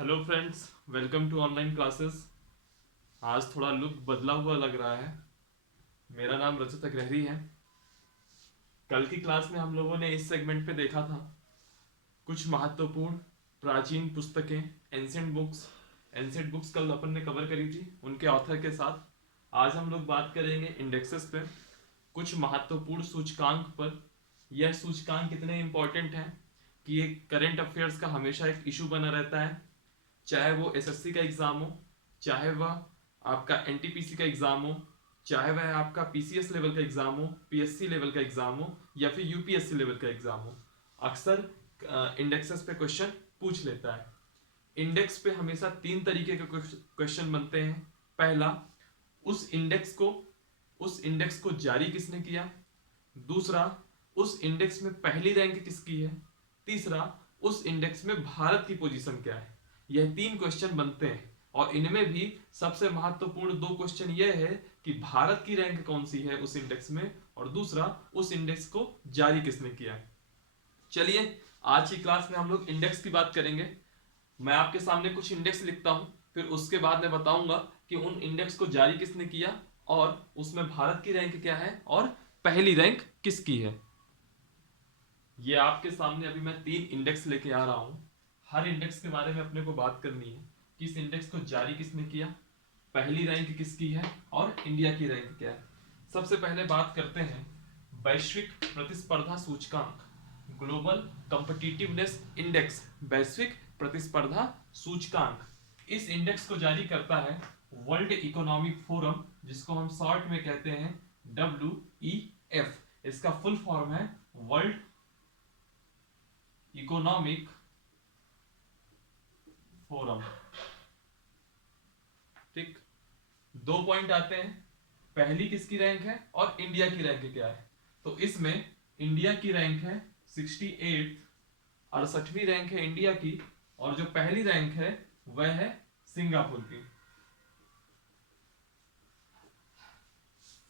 Hello friends, welcome to online classes. आज थोड़ा look बदला हुआ लग रहा है। मेरा नाम रजत अग्रहरी है। कल की क्लास में हम लोगों ने इस सेगमेंट पे देखा था कुछ महत्वपूर्ण प्राचीन पुस्तकें, एंशिएंट बुक्स कल अपन ने कवर करी थी उनके ऑथर के साथ। आज हम लोग बात करेंगे इंडेक्सेस पे, कुछ महत्वपूर्ण सूचकांक पर। यह सूचकांक कितने इंपॉर्टेंट हैं कि ये करंट अफेयर्स का हमेशा एक इशू बना रहता है, चाहे वो एसएससी का एग्जाम हो, चाहे वह आपका एनटीपीसी का एग्जाम हो, चाहे वह आपका पीसीएस लेवल का एग्जाम हो, पीएससी लेवल का एग्जाम हो, या फिर यूपीएससी लेवल का एग्जाम हो। अक्सर इंडेक्सेस पे क्वेश्चन पूछ लेता है। इंडेक्स पे हमेशा तीन तरीके के क्वेश्चन बनते हैं। पहला, उस इंडेक्स को जारी किसने किया। दूसरा, उस इंडेक्स में पहली रैंक किसकी है। तीसरा, उस इंडेक्स में भारत की पोजीशन क्या है। यह तीन क्वेश्चन बनते हैं और इनमें भी सबसे महत्वपूर्ण दो क्वेश्चन यह है कि भारत की रैंक कौन सी है उस इंडेक्स में, और दूसरा, उस इंडेक्स को जारी किसने किया है। चलिए, आज की क्लास में हम लोग इंडेक्स की बात करेंगे। मैं आपके सामने कुछ इंडेक्स लिखता हूं, फिर उसके बाद मैं बताऊंगा कि उन इंडेक्स को जारी किसने किया और उसमें भारत की रैंक क्या है और पहली रैंक किसकी है। ये आपके सामने अभी मैं तीन इंडेक्स लेके आ रहा हूं। हर इंडेक्स के बारे में अपने को बात करनी है कि इस इंडेक्स को जारी किसने किया, पहली रैंक किसकी है और इंडिया की रैंक क्या है। सबसे पहले बात करते हैं वैश्विक प्रतिस्पर्धा सूचकांक, ग्लोबल कॉम्पिटिटिवनेस इंडेक्स, वैश्विक प्रतिस्पर्धा सूचकांक। इस इंडेक्स को जारी करता है वर्ल्ड इकोनॉमिक फोरम, जिसको हम शॉर्ट में कहते हैं WEF। इसका फुल फॉर्म है वर्ल्ड इकोनॉमिक फोरम। ठीक, दो पॉइंट आते हैं, पहली किसकी रैंक है और इंडिया की रैंक क्या है। तो इसमें इंडिया की रैंक है 68, 68वीं रैंक है इंडिया की, और जो पहली रैंक है वह है सिंगापुर की।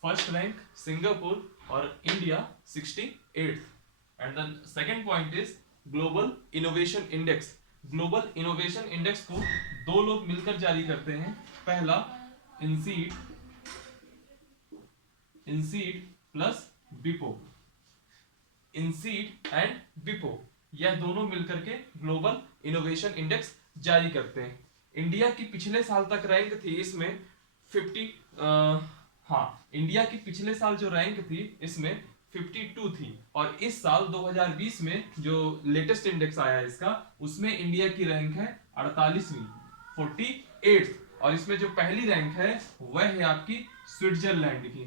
फर्स्ट रैंक सिंगापुर और India 68th। And then second point is global innovation index. Global innovation index को दो लोग मिलकर जारी करते हैं। पहला इंसीड प्लस बिपो, इंसीड एंड बिपो, यह दोनों मिलकर के ग्लोबल इनोवेशन इंडेक्स जारी करते हैं। इंडिया की पिछले साल तक रैंक थी इसमें 50, हाँ, इंडिया की पिछले साल जो रैंक थी इसमें 52 थी, और इस साल 2020 में जो लेटेस्ट इंडेक्स आया है इसका, उसमें इंडिया की रैंक है 48वीं, 48th। और इसमें जो पहली रैंक है वह है आपकी स्विट्जरलैंड की।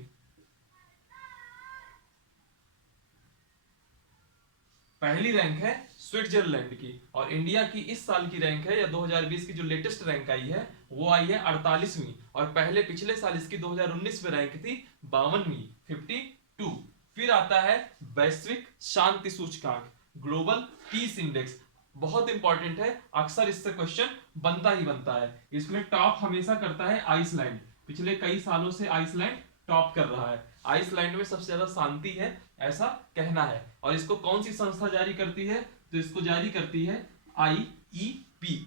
पहली रैंक है स्विट्जरलैंड की, और इंडिया की इस साल की रैंक है या 2020 की जो लेटेस्ट रैंक आई है वो आई है 48वीं, और पहले पिछले साल इसकी 2019 में रैंक थी 52वीं, 52। फिर आता है वैश्विक शांति सूचकांक, ग्लोबल पीस इंडेक्स। बहुत इंपॉर्टेंट है, अक्सर इससे क्वेश्चन बनता ही बनता है। इसमें टॉप हमेशा करता है आइसलैंड। पिछले कई सालों से आइसलैंड टॉप कर रहा है। आइसलैंड में सबसे ज्यादा शांति है ऐसा कहना है। और इसको कौन सी संस्था जारी करती है, तो इसको जारी करती है IEP।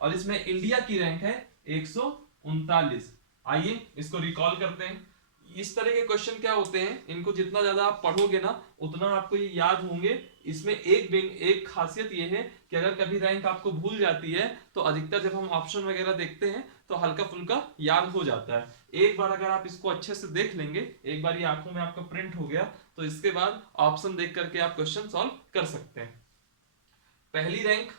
और इसमें इंडिया की रैंक है 139। आइए इसको रिकॉल करते हैं। इस तरह के क्वेश्चन क्या होते हैं, इनको जितना ज्यादा आप पढ़ोगे ना उतना आपको ये याद होंगे। इसमें एक खासियत ये है कि अगर कभी रैंक आपको भूल जाती है तो अधिकतर जब हम ऑप्शन वगैरह देखते हैं तो हल्का फुल्का याद हो जाता है। एक बार अगर आप इसको अच्छे से देख लेंगे, एक बार ये आंखों में आपका प्रिंट हो गया, तो इसके बाद ऑप्शन देख करके आप क्वेश्चन सॉल्व कर सकते हैं। पहली रैंक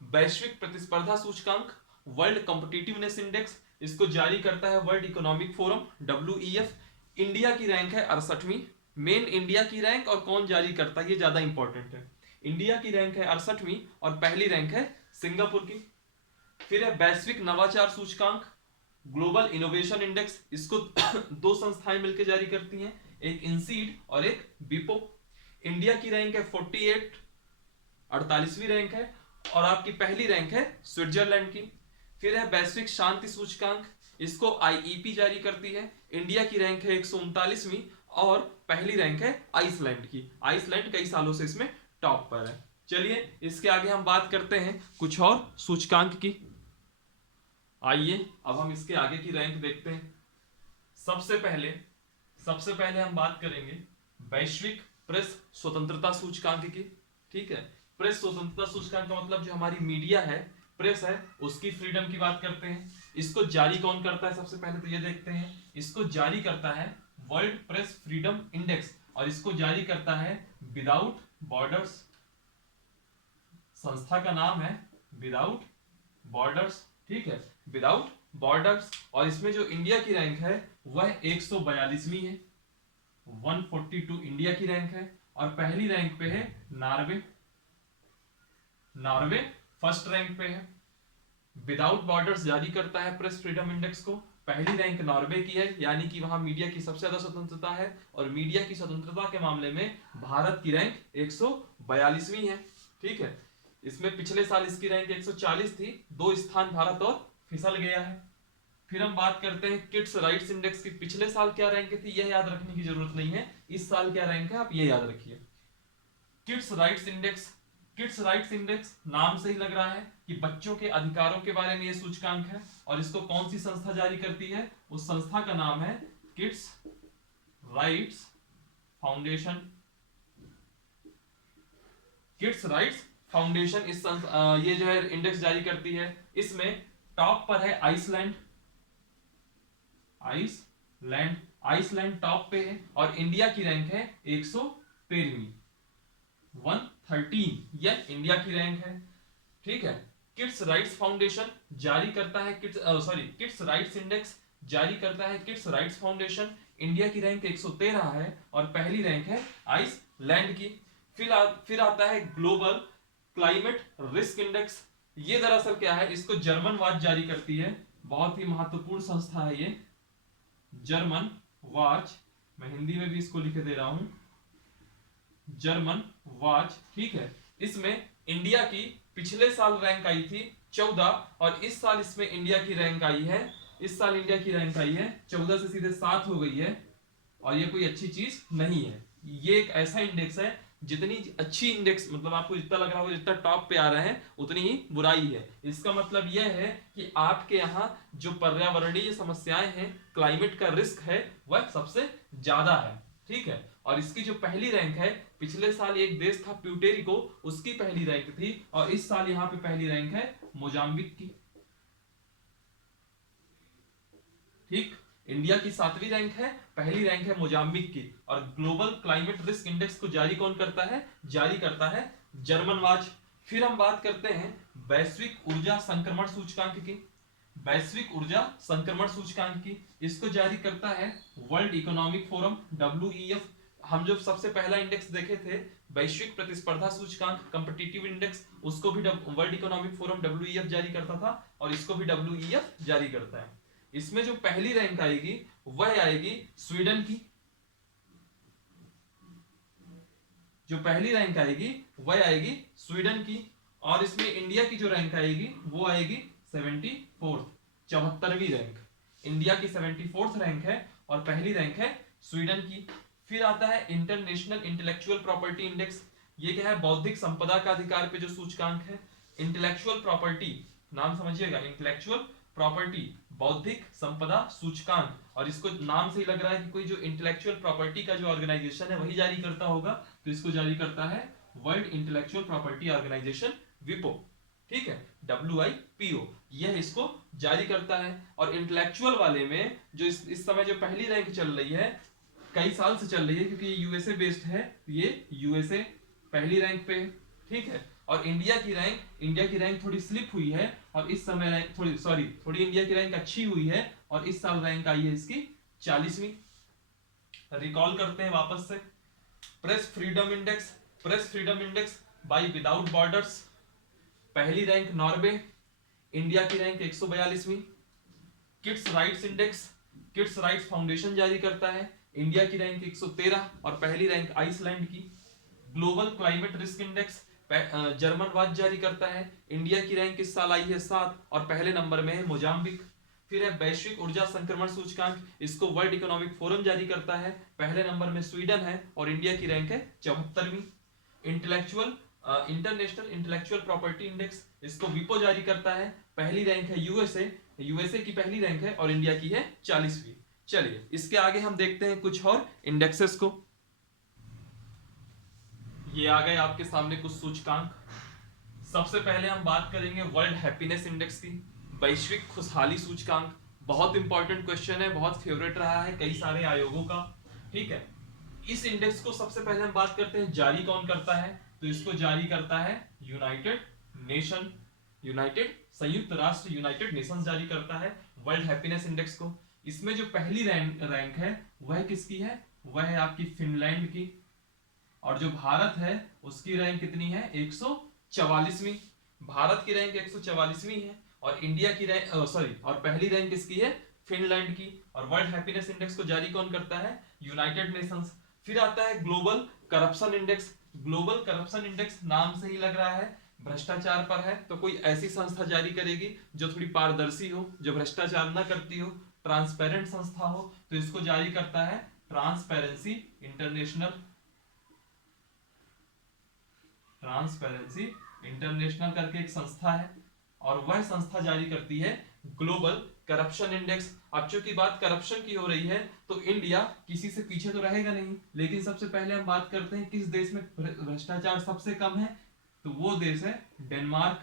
वैश्विक प्रतिस्पर्धा सूचकांक, वर्ल्ड कॉम्पिटिटिवनेस इंडेक्स, इसको जारी करता है world economic forum WEF। India की रैंक है 68वीं। मेन इंडिया की रैंक और कौन जारी करता है ये ज्यादा इंपॉर्टेंट है। इंडिया की रैंक है 68वीं और पहली रैंक है सिंगापुर की। फिर है वैश्विक नवाचार सूचकांक, ग्लोबल इनोवेशन इंडेक्स, इसको दो संस्थाएं मिलकर जारी करती हैं, एक इंसीड और एक बिपो। इंडिया की रैंक है 48, 48वीं रैंक है, और आपकी पहली रैंक है स्विट्जरलैंड की। फिर है वैश्विक शांति सूचकांक, इसको IEP जारी करती है। इंडिया की रैंक है 139वीं और पहली रैंक है आइसलैंड की। आइसलैंड कई सालों से इसमें टॉप पर है। चलिए इसके आगे हम बात करते हैं कुछ और सूचकांक की। आइए अब हम इसके आगे की रैंक देखते हैं। सबसे पहले हम बात करेंगे वैश्विक प्रेस स्वतंत्रता सूचकांक की। ठीक है, प्रेस स्वतंत्रता सूचकांक का मतलब जो हमारी मीडिया है, प्रेस है, उसकी फ्रीडम की बात करते हैं। इसको जारी कौन करता है, सबसे पहले तो ये देखते हैं। इसको जारी करता है वर्ल्ड प्रेस फ्रीडम इंडेक्स, और इसको जारी करता है विदाउट बॉर्डर्स। संस्था का नाम है विदाउट बॉर्डर्स। ठीक है, विदाउट बॉर्डर्स। और इसमें जो इंडिया की रैंक है वह 142वीं है। 142 इंडिया की रैंक है। और पहली रैंक पे है नॉर्वे। नॉर्वे फर्स्ट रैंक पे है। विदाउट बॉर्डर्स जारी करता है प्रेस फ्रीडम इंडेक्स को। पहली रैंक नॉर्वे की है, यानी कि वहां मीडिया की सबसे ज्यादा स्वतंत्रता है। और मीडिया की स्वतंत्रता के मामले में भारत की रैंक 142वीं है। ठीक है, इसमें पिछले साल इसकी रैंक 140 थी, 2 स्थान भारत और फिसल गया है। फिर हम बात करते हैं किड्स राइट्स इंडेक्स की। पिछले साल क्या रैंक थी यह याद रखने की जरूरत नहीं है, इस साल क्या रैंक है आप ये याद रखिए। Kids rights index, kids rights index नाम से ही लग रहा है कि बच्चों के अधिकारों के बारे में यह सूचकांक है। और इसको कौन सी संस्था जारी करती है, उस संस्था का नाम है kids rights foundation. Kids rights foundation ये जो है इंडेक्स जारी करती है। इसमें टॉप पर है आइसलैंड। आइसलैंड टॉप पे है। और इंडिया की रैंक है 113वीं। 113 यह इंडिया की रैंक है। ठीक है, किड्स राइट्स फाउंडेशन जारी करता है किड्स राइट्स इंडेक्स जारी करता है किड्स राइट्स फाउंडेशन। इंडिया की रैंक 113 है और पहली रैंक है आइसलैंड की। फिर आता है ग्लोबल क्लाइमेट रिस्क इंडेक्स। ये दरअसल क्या है, इसको जर्मन वॉच जारी करती है। बहुत ही महत्वपूर्ण संस्था है ये जर्मन वॉच। मैं हिंदी में भी इसको लिखे दे रहा हूं, जर्मन वॉच। ठीक है, इसमें इंडिया की पिछले साल रैंक आई थी 14 और इस साल इसमें इंडिया की रैंक आई है, इस साल इंडिया की रैंक आई है 14 से सीधे 7 हो गई है। और ये कोई अच्छी चीज नहीं है। ये एक ऐसा इंडेक्स है, जितनी अच्छी इंडेक्स मतलब आपको जितना लग रहा होगा जितना टॉप पे आ रहा है उतनी ही बुराई है। इसका मतलब यह है कि आपके यहाँ जो पर्यावरणीय समस्याएं हैं, क्लाइमेट का रिस्क है, वह सबसे ज्यादा है। ठीक है, और इसकी जो पहली रैंक है, पिछले साल एक देश था प्यूटेरिको, उसकी पहली रैंक थी, और इस साल यहाँ पे पहली रैंक है मोजाम्बिक की। ठीक, इंडिया की 7वीं रैंक है, पहली रैंक है मोजाम्बिक की। और ग्लोबल क्लाइमेट रिस्क इंडेक्स को जारी कौन करता है, जारी करता है जर्मन वॉच। फिर हम बात करते हैं वैश्विक ऊर्जा संक्रमण सूचकांक की। वैश्विक ऊर्जा संक्रमण सूचकांक की इसको जारी करता है वर्ल्ड इकोनॉमिक फोरम WEF। हम जो सबसे पहला इंडेक्स देखे थे वैश्विक प्रतिस्पर्धा सूचकांक कॉम्पिटिटिव इंडेक्स, उसको भी वर्ल्ड इकोनॉमिक फोरम WEF जारी करता था, और इसको भी WEF जारी करता है। इसमें जो पहली रैंक आएगी वह आएगी स्वीडन की। जो पहली रैंक आएगी वह आएगी स्वीडन की। और इसमें इंडिया की जो रैंक आएगी वो आएगी 74वीं रैंक। इंडिया की 74th रैंक है और पहली रैंक है स्वीडन की। फिर आता है इंटरनेशनल इंटेलेक्चुअल प्रॉपर्टी इंडेक्स। ये क्या है, बौद्धिक संपदा का अधिकार पे जो सूचकांक है। इंटेलेक्चुअल प्रॉपर्टी नाम समझिएगा, इंटेलेक्चुअल प्रॉपर्टी बौद्धिक संपदा सूचकांक। और इसको नाम से ही लग रहा है कि कोई जो इंटेलेक्चुअल प्रॉपर्टी का जो ऑर्गेनाइजेशन है वही जारी करता होगा, तो इसको जारी करता है वर्ल्ड इंटेलेक्चुअल प्रॉपर्टी ऑर्गेनाइजेशन विपो। ठीक है, WIPO यह इसको जारी करता है। और इंटेलेक्चुअल वाले में जो इस समय जो पहली रैंक चल रही है, कई साल से चल रही है क्योंकि ये USA बेस्ड है, ये USA पहली रैंक पे है। ठीक है, और इंडिया की रैंक थोड़ी स्लिप हुई है, और इस समय रैंक थोड़ी इंडिया की रैंक अच्छी हुई है, और इस साल रैंक आई है इसकी 40वीं। रिकॉल करते हैं वापस से। Press freedom index by without borders, पहली रैंक नॉर्वे, इंडिया की रैंक 142वीं। Kids rights index kids rights foundation जारी करता है, इंडिया की रैंक 113 और पहली रैंक आइसलैंड की। Global climate risk index German watch जारी करता है, इंडिया की रैंक इस साल आई है 7 और पहले नंबर में है मोजाम्बिक। फिर है वैश्विक ऊर्जा संक्रमण सूचकांक, इसको वर्ल्ड इकोनॉमिक फोरम जारी करता है, पहले नंबर में स्वीडन है और इंडिया की रैंक है 74वीं। इंटरनेशनल इंटेलेक्चुअल प्रॉपर्टी इंडेक्स, इसको विपो जारी करता है। पहली रैंक है यूएसए, यूएसए की पहली रैंक है और इंडिया की है 40वीं। चलिए इसके आगे हम देखते हैं कुछ और इंडेक्सेस को। ये आ गए आपके सामने कुछ सूचकांक। सबसे पहले हम बात करेंगे वर्ल्ड हैप्पीनेस इंडेक्स की, वैश्विक खुशहाली सूचकांक। बहुत इंपॉर्टेंट क्वेश्चन है, बहुत फेवरेट रहा है कई सारे आयोगों का। ठीक है, इस इंडेक्स को सबसे पहले हम बात करते हैं जारी कौन करता है, तो इसको जारी करता है यूनाइटेड नेशन, संयुक्त राष्ट्र यूनाइटेड नेशंस जारी करता है वर्ल्ड हैप्पीनेस इंडेक्स को। इसमें जो पहली रैंक है वह किसकी है, वह है आपकी फिनलैंड की। और जो भारत है उसकी रैंक कितनी है, 144वीं। भारत की रैंक 144वीं है और इंडिया की रैंक और पहली रैंक किसकी है, फिनलैंड की। और वर्ल्ड हैप्पीनेस इंडेक्स को जारी कौन करता है, यूनाइटेड नेशंस। फिर आता है global corruption index. Global corruption index नाम से ही लग रहा है भ्रष्टाचार पर है, तो कोई ऐसी संस्था जारी करेगी जो थोड़ी पारदर्शी हो, जो भ्रष्टाचार न करती हो, ट्रांसपेरेंट संस्था हो, तो इसको जारी करता है ट्रांसपेरेंसी इंटरनेशनल। ट्रांसपेरेंसी इंटरनेशनल करके एक संस्था है और वह संस्था जारी करती है ग्लोबल करप्शन इंडेक्स। अब चूंकि बात करप्शन की हो रही है तो इंडिया किसी से पीछे तो रहेगा नहीं, लेकिन सबसे पहले हम बात करते हैं किस देश में भ्रष्टाचार सबसे कम है, तो वो देश है डेनमार्क।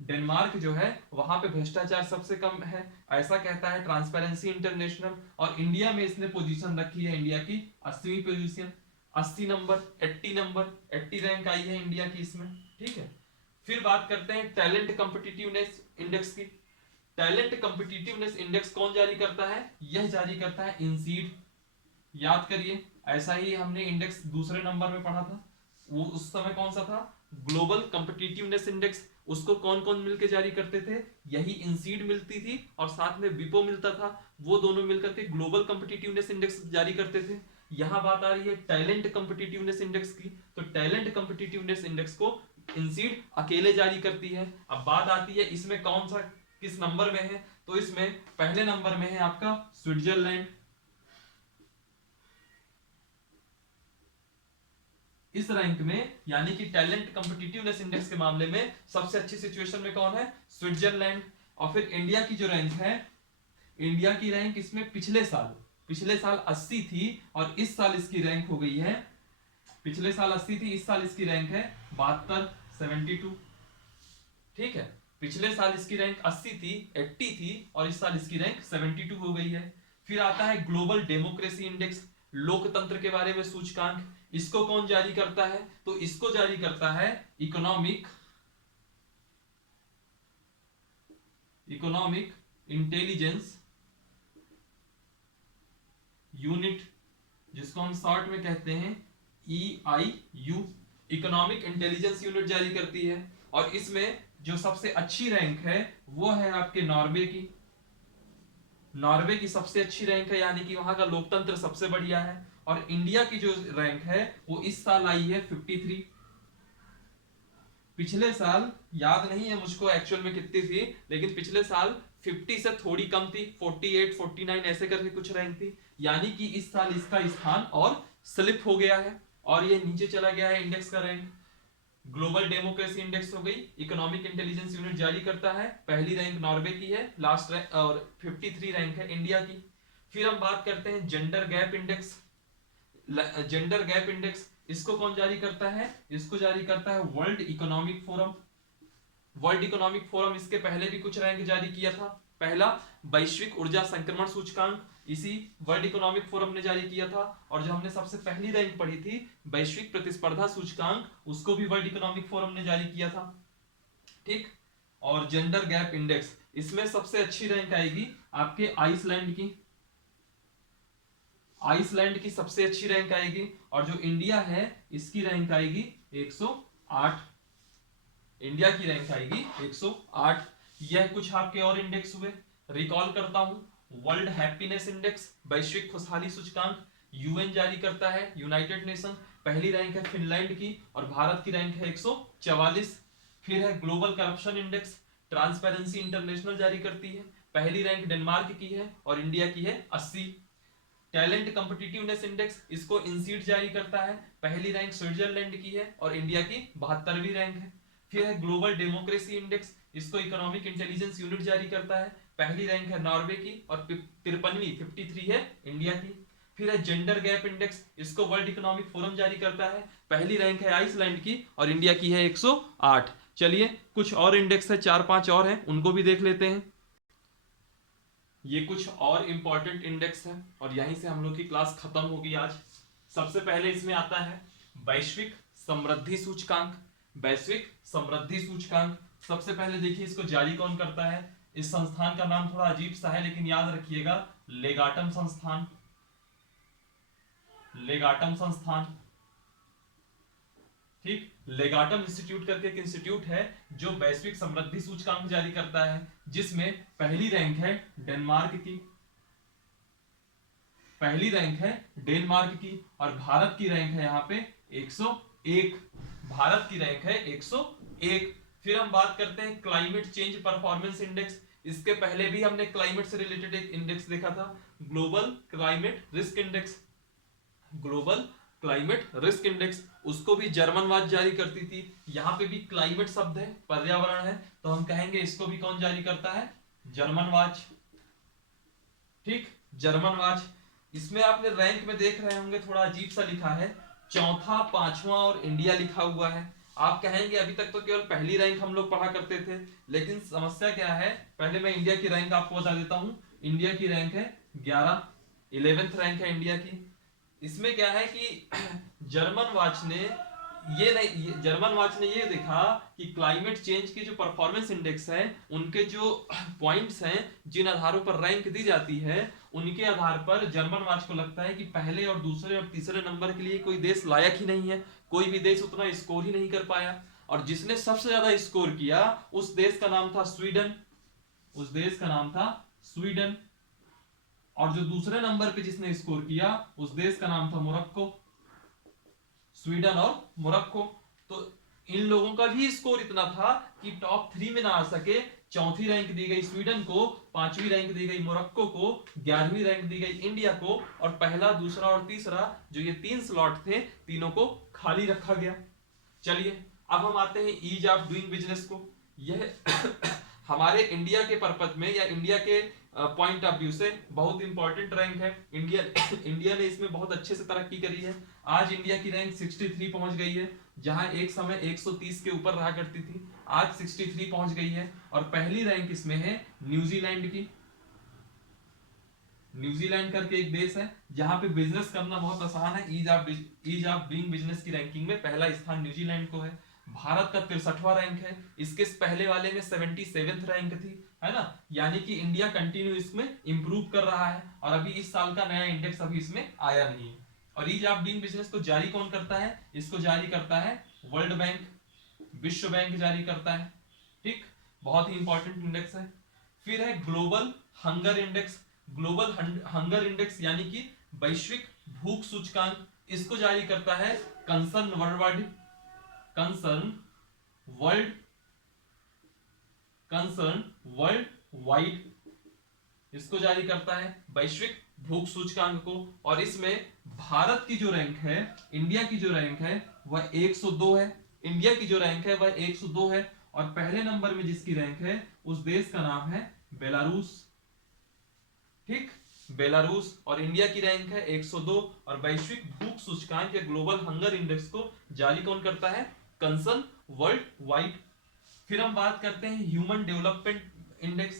डेनमार्क जो है वहां पे भ्रष्टाचार सबसे कम है, ऐसा कहता है ट्रांसपेरेंसी इंटरनेशनल। और इंडिया में इसने पोजीशन रखी है, इंडिया की 80वीं पोजीशन, 80 नंबर, 80 रैंक आई है इंडिया की इसमें। ठीक है, फिर बात करते हैं टैलेंट कॉम्पिटिटिवनेस इंडेक्स की। टैलेंट कॉम्पिटिटिवनेस इंडेक्स कौन जारी करता है, यह जारी करता है इंसीड। याद करिए, ऐसा ही हमने इंडेक्स दूसरे नंबर में पढ़ा था, वो उस समय कौन सा था, ग्लोबल कॉम्पिटिटिवनेस इंडेक्स। उसको कौन कौन मिलकर जारी करते थे, यही इंसीड मिलती थी और साथ में विपो मिलता था, वो दोनों मिलकर के ग्लोबल कॉम्पिटिटिवनेस इंडेक्स जारी करते थे। यहां बात आ रही है टैलेंट कॉम्पिटिटिवनेस इंडेक्स की, तो टैलेंट कॉम्पिटिटिवनेस इंडेक्स को इंसीड अकेले जारी करती है। अब बात आती है इसमें कौन सा किस नंबर में है, तो इसमें पहले नंबर में है आपका स्विट्जरलैंड। इस रैंक में यानी कि टैलेंट कॉम्पिटिटिवनेस इंडेक्स के मामले में सबसे अच्छी सिचुएशन में कौन है, स्विट्जरलैंड। और फिर इंडिया की जो रैंक है, इंडिया की रैंक इसमें पिछले साल 80 थी और इस साल इसकी रैंक हो गई है, पिछले साल 80 थी, इस साल इसकी रैंक है 72, 72। ठीक है, पिछले साल इसकी रैंक 80 थी और इस साल इसकी रैंक 72 हो गई है। फिर आता है ग्लोबल डेमोक्रेसी इंडेक्स, लोकतंत्र के बारे में सूचकांक। इसको कौन जारी करता है, तो इसको जारी करता है इकोनॉमिक इंटेलिजेंस यूनिट, जिसको हम शॉर्ट में कहते हैं EIU। इकोनॉमिक इंटेलिजेंस यूनिट जारी करती है और इसमें जो सबसे अच्छी रैंक है वो है आपके नॉर्वे की। नॉर्वे की सबसे अच्छी रैंक है, यानी कि वहां का लोकतंत्र सबसे बढ़िया है। और इंडिया की जो रैंक है वो इस साल आई है 53। पिछले साल याद नहीं है मुझको एक्चुअल में कितनी थी, लेकिन पिछले साल 50 से थोड़ी कम थी, 48, 49 ऐसे करके कुछ रैंक थी। यानी कि इस साल इसका स्थान और स्लिप हो गया है और ये नीचे चला गया है इंडेक्स का रैंक। ग्लोबल डेमोक्रेसी इंडेक्स हो गई, इकोनॉमिक इंटेलिजेंस यूनिट जारी करता है, पहली रैंक नॉर्वे की है, लास्ट रैंक और 53 रैंक है इंडिया की। फिर हम बात करते हैं gender gap index. Gender gap index इसको कौन जारी करता है, इसको जारी करता है world economic forum. World economic forum इसके पहले भी कुछ रैंक जारी किया था। पहला वैश्विक ऊर्जा संक्रमण सूचकांक इसी वर्ल्ड इकोनॉमिक फोरम ने जारी किया था, और जो हमने सबसे पहली रैंक पढ़ी थी वैश्विक प्रतिस्पर्धा सूचकांक, उसको भी वर्ल्ड इकोनॉमिक फोरम ने जारी किया था। ठीक, और जेंडर गैप इंडेक्स इसमें सबसे अच्छी रैंक आएगी आपके आइसलैंड की। आइसलैंड की सबसे अच्छी रैंक आएगी और जो इंडिया है इसकी रैंक आएगी 108। इंडिया की रैंक आएगी 108। यह कुछ आपके और इंडेक्स हुए, रिकॉल करता हूं। वर्ल्ड हैप्पीनेस इंडेक्स, वैश्विक खुशहाली सूचकांक, यूएन जारी करता है, यूनाइटेड नेशन। पहली रैंक है फिनलैंड की और भारत की रैंक है 144। फिर है global corruption index, transparency international जारी करती है, पहली रैंक डेनमार्क की है और इंडिया की है 80। टैलेंट कॉम्पिटिटिवनेस इंडेक्स, इसको इंसीड जारी करता है, पहली रैंक स्विट्जरलैंड की है और इंडिया की 72वीं रैंक है। फिर है ग्लोबल डेमोक्रेसी इंडेक्स, इसको इकोनॉमिक इंटेलिजेंस यूनिट जारी करता है, पहली रैंक है नॉर्वे की और 53वीं 53 है इंडिया की। फिर है जेंडर गैप इंडेक्स, इसको वर्ल्ड इकोनॉमिक फोरम जारी करता है, पहली रैंक है आइसलैंड की और इंडिया की है 108। चलिए कुछ और इंडेक्स है, 4-5 और हैं, उनको भी देख लेते हैं। ये कुछ और इंपॉर्टेंट इंडेक्स हैं और यहीं से हम लोग की क्लास खत्म होगी आज। सबसे पहले इसमें आता है वैश्विक समृद्धि सूचकांक। वैश्विक समृद्धि सूचकांक सबसे पहले देखिए इसको जारी कौन करता है। इस संस्थान का नाम थोड़ा अजीब सा है लेकिन याद रखिएगा, लेगाटम संस्थान। लेगाटम संस्थान, ठीक। लेगाटम इंस्टीट्यूट करके एक इंस्टीट्यूट है जो वैश्विक समृद्धि सूचकांक जारी करता है, जिसमें पहली रैंक है डेनमार्क की, पहली रैंक है डेनमार्क की और भारत की रैंक है यहाँ पे 101। भारत की रैंक है 101। फिर हम बात करते हैं क्लाइमेट चेंज परफॉर्मेंस इंडेक्स। इसके पहले भी हमने क्लाइमेट से रिलेटेड एक इंडेक्स देखा था, global climate risk index. Global climate risk index, उसको भी जर्मन वाच जारी करती थी। यहाँ पे भी क्लाइमेट शब्द है, पर्यावरण है, तो हम कहेंगे इसको भी कौन जारी करता है, जर्मन वाच, ठीक, जर्मन वाच। इसमें आपने रैंक में देख रहे होंगे थोड़ा अजीब सा लिखा है, चौथा, पांचवा और इंडिया लिखा हुआ है। आप कहेंगे अभी तक तो केवल पहली रैंक हम लोग पढ़ा करते थे, लेकिन समस्या क्या है, पहले मैं इंडिया की रैंक आपको बता देता हूं। इंडिया की रैंक है 11, 11th रैंक है इंडिया की। इसमें क्या है कि जर्मन वाच ने जर्मन वाच ने ये देखा कि क्लाइमेट चेंज के जो परफॉर्मेंस इंडेक्स है, उनके जो पॉइंट्स हैं, जिन आधारों पर रैंक दी जाती है, उनके आधार पर जर्मन वाच को लगता है कि पहले और दूसरे और तीसरे नंबर के लिए कोई देश लायक ही नहीं है, कोई भी देश उतना स्कोर ही नहीं कर पाया। और जिसने सबसे ज्यादा स्कोर किया उस देश का नाम था स्वीडन, उस देश का नाम था स्वीडन। और जो दूसरे नंबर पे जिसने स्कोर किया उस देश का नाम था मोरक्को। स्वीडन और मोरक्को, तो इन लोगों का भी स्कोर इतना था कि टॉप 3 में ना आ सके। चौथी रैंक दी गई स्वीडन को, 5वीं रैंक दी गई मोरक्को को, 11वीं रैंक दी गई इंडिया को और पहला, दूसरा और तीसरा जो ये 3 स्लॉट थे, तीनों को खाली रखा गया। चलिए अब हम आते हैं ईज ऑफ डूइंग बिजनेस को। यह हमारे इंडिया के पर्पज में या इंडिया के पॉइंट ऑफ व्यू से बहुत इंपॉर्टेंट रैंक है। इंडिया ने इसमें बहुत अच्छे से तरक्की करी है। आज इंडिया की रैंक 63 पहुंच गई है, जहां एक समय 130 के ऊपर रहा करती थी, आज 63 पहुंच गई है। और पहली रैंक इसमें है न्यूजीलैंड की। न्यूजीलैंड करके एक देश है जहां पे बिजनेस करना बहुत आसान है। ईज ऑफ डूइंग बिजनेस की रैंकिंग में पहला स्थान न्यूजीलैंड को है। भारत का 63वां रैंक है, इसके पहले वाले में 77th रैंक थी, है ना। यानी कि इंडिया कंटिन्यू इसमें इंप्रूव कर रहा है और अभी इस साल का नया इंडेक्स अभी इसमें आया नहीं है। और ईज ऑफ डूइंग बिजनेस को जारी कौन करता है, इसको जारी करता है वर्ल्ड बैंक, विश्व बैंक जारी करता है, ठीक, बहुत ही इंपॉर्टेंट इंडेक्स है। फिर है global hunger index. Global hunger index यानी कि वैश्विक भूख सूचकांक, इसको जारी करता है कंसर्न वर्ल्ड वाइड, इसको जारी करता है वैश्विक भूख सूचकांक को। और इसमें भारत की जो रैंक है, इंडिया की जो रैंक है वह 102 है। इंडिया की जो रैंक है वह 102 है और पहले नंबर में जिसकी रैंक है उस देश का नाम है बेलारूस, ठीक, बेलारूस। और इंडिया की रैंक है 102 और वैश्विक भूख सूचकांक या ग्लोबल हंगर इंडेक्स को जारी कौन करता है, कंसर्न वर्ल्ड वाइड। फिर हम बात करते हैं ह्यूमन डेवलपमेंट इंडेक्स,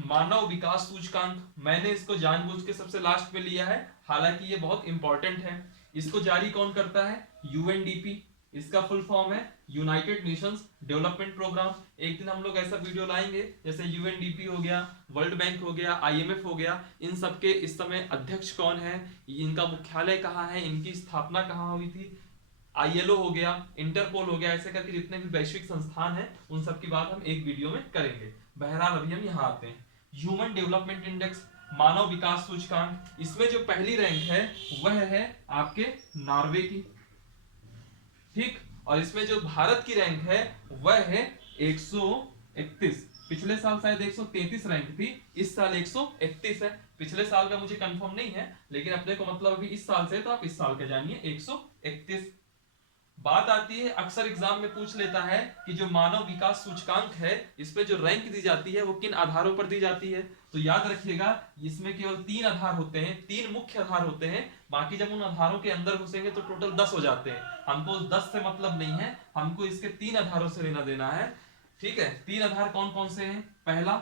मानव विकास सूचकांक। मैंने इसको जानबूझ के सबसे लास्ट में लिया है, हालांकि ये बहुत इंपॉर्टेंट है। इसको जारी कौन करता है, यूएनडीपी, इसका फुल फॉर्म है यूनाइटेड नेशंस डेवलपमेंट प्रोग्राम। एक दिन हम लोग ऐसा वीडियो लाएंगे जैसे यूएनडीपी हो गया, वर्ल्ड बैंक हो गया, आईएमएफ हो गया, इन सब के इस समय अध्यक्ष कौन है, इनका मुख्यालय कहाँ है, इनकी स्थापना कहाँ हुई थी, आईएलओ हो गया, इंटरपोल हो गया, ऐसे करके जितने भी वैश्विक संस्थान हैं उन सब की बात हम एक वीडियो में करेंगे। बहरहाल अभी हम यहाँ आते हैं ह्यूमन डेवलपमेंट इंडेक्स, मानव विकास सूचकांक। इसमें जो पहली रैंक है वह है आपके नॉर्वे की, ठीक। और इसमें जो भारत की रैंक है वह है 131, पिछले साल शायद 133 रैंक थी, इस साल 131 है। पिछले साल का मुझे कंफर्म नहीं है, लेकिन अपने को मतलब अभी इस साल से, तो आप इस साल का जानिए 131। बात आती है, अक्सर एग्जाम में पूछ लेता है कि जो मानव विकास सूचकांक है, इसमें जो रैंक दी जाती है वो किन आधारों पर दी जाती है। तो याद रखिएगा, इसमें केवल 3 आधार होते हैं, 3 मुख्य आधार होते हैं। बाकी जब उन आधारों के अंदर घुसेंगे तो टोटल 10 हो जाते हैं। हमको 10 से मतलब नहीं है, हमको इसके 3 आधारों से लेना देना है। ठीक है, 3 आधार कौन कौन से हैं? पहला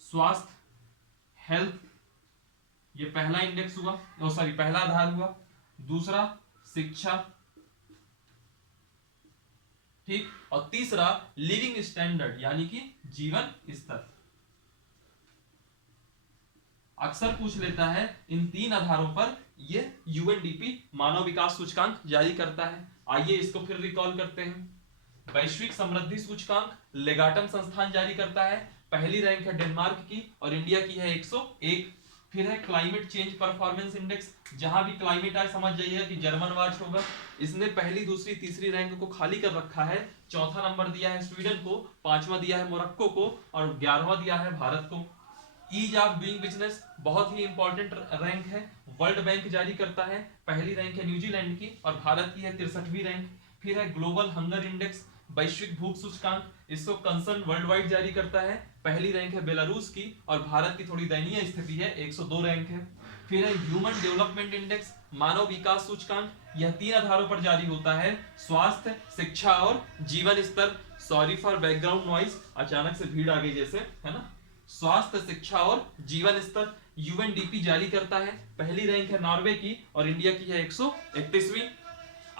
स्वास्थ्य, हेल्थ, ये पहला इंडेक्स हुआ, सॉरी पहला आधार हुआ। दूसरा शिक्षा, ठीक, और तीसरा लिविंग स्टैंडर्ड यानी कि जीवन स्तर। अक्सर पूछ लेता है, इन 3 आधारों पर ये यूएनडीपी मानव विकास सूचकांक जारी करता है। आइए इसको फिर रिकॉल करते हैं। वैश्विक समृद्धि सूचकांक लेगाटम संस्थान जारी करता है। पहली रैंक है डेनमार्क की और इंडिया की है 101। फिर है क्लाइमेट चेंज परफॉर्मेंस इंडेक्स, जहां भी क्लाइमेट आए समझ जाइए कि जर्मन वाच होगा। इसने पहली, दूसरी, तीसरी रैंक को खाली कर रखा है। चौथा नंबर दिया है स्वीडन को, 5वां दिया है मोरक्को को और 11वां दिया है भारत को। ईज ऑफ डूइंग बिजनेस बहुत ही इंपॉर्टेंट रैंक है, वर्ल्ड बैंक जारी करता है। पहली रैंक है न्यूजीलैंड की और भारत की है 63वीं रैंक। फिर है ग्लोबल हंगर इंडेक्स, वैश्विक भूख सूचकांक, इसको कंसर्न वर्ल्ड वाइड जारी करता है। पहली रैंक है बेलारूस की और भारत की थोड़ी दयनीय स्थिति है, 102 रैंक है। फिर है ह्यूमन डेवलपमेंट इंडेक्स, मानव विकास सूचकांक, यह 3 आधारों पर जारी होता है, स्वास्थ्य, शिक्षा और जीवन स्तर। सॉरी फॉर बैकग्राउंड नॉइज, अचानक से भीड़ आ गई जैसे, है ना। स्वास्थ्य, शिक्षा और जीवन स्तर यूएनडीपी जारी करता है। पहली रैंक है नॉर्वे की और इंडिया की है 131वीं।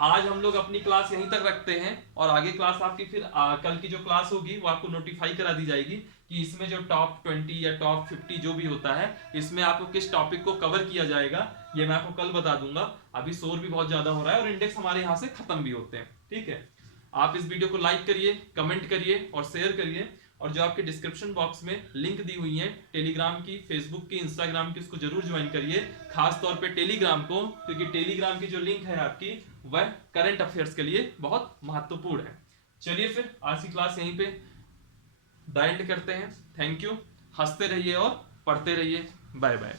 आज हम लोग अपनी क्लास यहीं तक रखते हैं और आगे क्लास आपकी फिर कल की जो क्लास होगी वो आपको नोटिफाई करा दी जाएगी कि इसमें जो टॉप 20 या टॉप 50 जो भी होता है, इसमें आपको किस टॉपिक को कवर किया जाएगा, ये मैं आपको कल बता दूंगा। अभी शोर भी बहुत ज्यादा हो रहा है और इंडेक्स हमारे यहाँ से खत्म भी होते हैं। ठीक है, आप इस वीडियो को लाइक करिए, कमेंट करिए और शेयर करिए। और जो आपके डिस्क्रिप्शन बॉक्स में लिंक दी हुई है टेलीग्राम की, फेसबुक की, इंस्टाग्राम की, उसको जरूर ज्वाइन करिए, खास तौर पे टेलीग्राम को, क्योंकि टेलीग्राम की जो लिंक है आपकी वह करंट अफेयर्स के लिए बहुत महत्वपूर्ण है। चलिए फिर आज की क्लास यहीं पे द एंड करते हैं। थैंक यू, हंसते रहिए और पढ़ते रहिए। Bye bye.